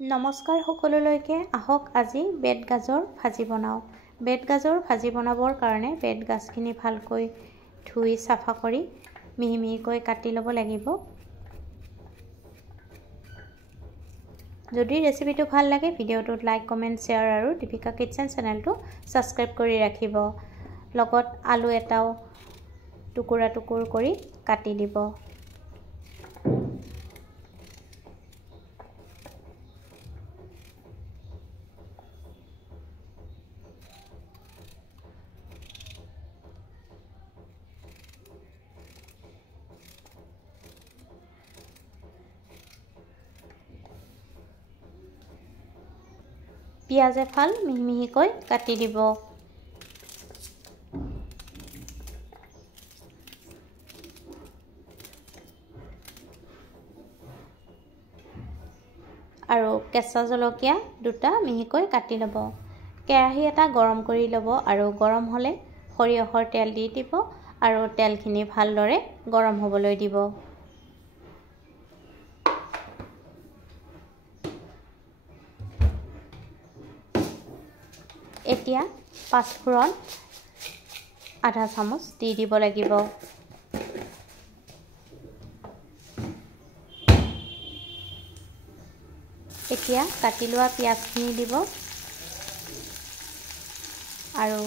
নমস্কাৰ সকলোলৈকে আহক আজি বেত গাজৰ ভাজি বনাও। বেত গাজৰ ভাজি বনাবৰ কাৰণে বেত গাজখিনি ভালকৈ ধুই সাফা কৰি মিহি মিহিকৈ কাটি ল'ব লাগিব। যদি ৰেচিপিটো ভাল লাগে ভিডিঅ'টোত লাইক কমেন্ট শ্বেয়াৰ আৰু দীপিকা কিচেন চেনেলটো সাবস্ক্ৰাইব কৰি ৰাখিব। লগত আলু এটাও টুকুৰা টুকুৰ কৰি কাটি দিব। পিয়াজ এফাল মিহি মিহিকৈ কাটি দিব। আৰু কেঁচা জলকীয়া দুটা মিহিকৈ কাটি ল'ব। কেৰাহী এটা গৰম কৰি ল'ব আৰু গৰম হ'লে সৰিয়হৰ তেল দি দিব আৰু তেলখিনি ভালদৰে গৰম হ'বলৈ দিব। এতিয়া পাঁচফোৰণ আধা চামুচ দি দিব লাগিব। এতিয়া কাটি লোৱা পিয়াজখিনি দিব আৰু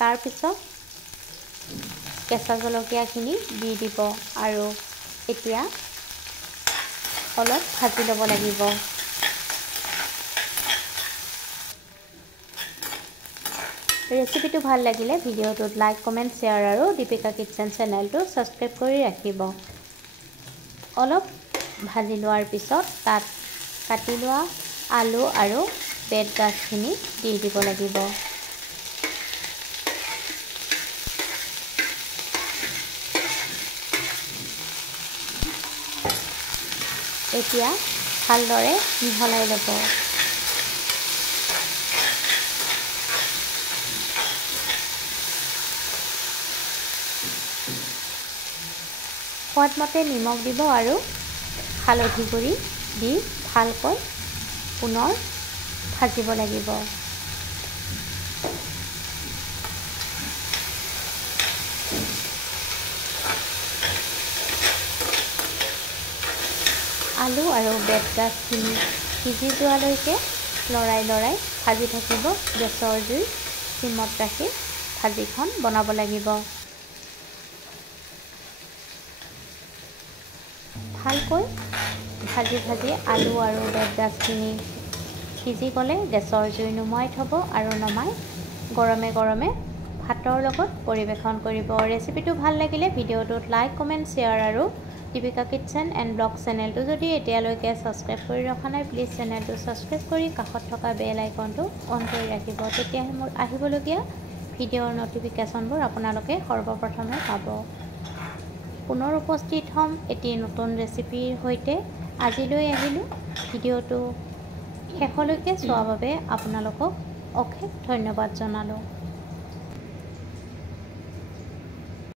তাৰ পিছত কেঁচা জলকীয়াখিনি দি দিব আৰু এতিয়া অলপ ভাজি ল'ব লাগিব। ৰেচিপিটো ভাল লাগিলে ভিডিঅ'টোত লাইক কমেন্ট শ্বেয়াৰ আৰু দীপিকা কিচেন চেনেলটো সাবস্ক্ৰাইব কৰি ৰাখিব। অলপ ভাজি লোৱাৰ পিছত তাত কাটি লোৱা আলু আৰু বেত গাজখিনি দি দিব লাগিব। এতিয়া ভালদৰে মিহলাই ল'ব। সোৱাদমতে নিমখ দিব আৰু হালধি গুড়ি দি ভালকৈ পুনৰ ভাজিব লাগিব। আলু আৰু বেত গাজখিনি সিজি যোৱালৈকে লৰাই লৰাই ভাজি থাকিব। গেছৰ জুই সিমত ৰাখি ভাজিখন বনাব লাগিব। ভালকৈ ভাজি ভাজি আলু আৰু বেত গাজখিনি সিজি গ'লে গেছৰ জুই নুমাই থ'ব আৰু নমাই গৰমে গৰমে ভাতৰ লগত পৰিৱেশন কৰিব। ৰেচিপিটো ভাল লাগিলে ভিডিঅ'টোত লাইক কমেন্ট শ্বেয়াৰ আৰু দীপিকা কিচেন এণ্ড ব্লগ চেনেলটো যদি এতিয়ালৈকে সাবস্ক্ৰাইব কৰি ৰখা নাই প্লিজ চেনেলটো সাবস্ক্ৰাইব কৰি কাষত থকা বেল আইকনটো অন কৰি ৰাখিব। তেতিয়াহে মোৰ আহিবলগীয়া ভিডিঅ'ৰ নটিফিকেশ্যনবোৰ আপোনালোকে সৰ্বপ্ৰথমে পাব। পুনৰ উপস্থিত হ'ম এটি নতুন ৰেচিপিৰ সৈতে। আজিলৈ আহিলোঁ। ভিডিঅ'টো শেষলৈকে চোৱাৰ বাবে আপোনালোকক অশেষ ধন্যবাদ জনালোঁ।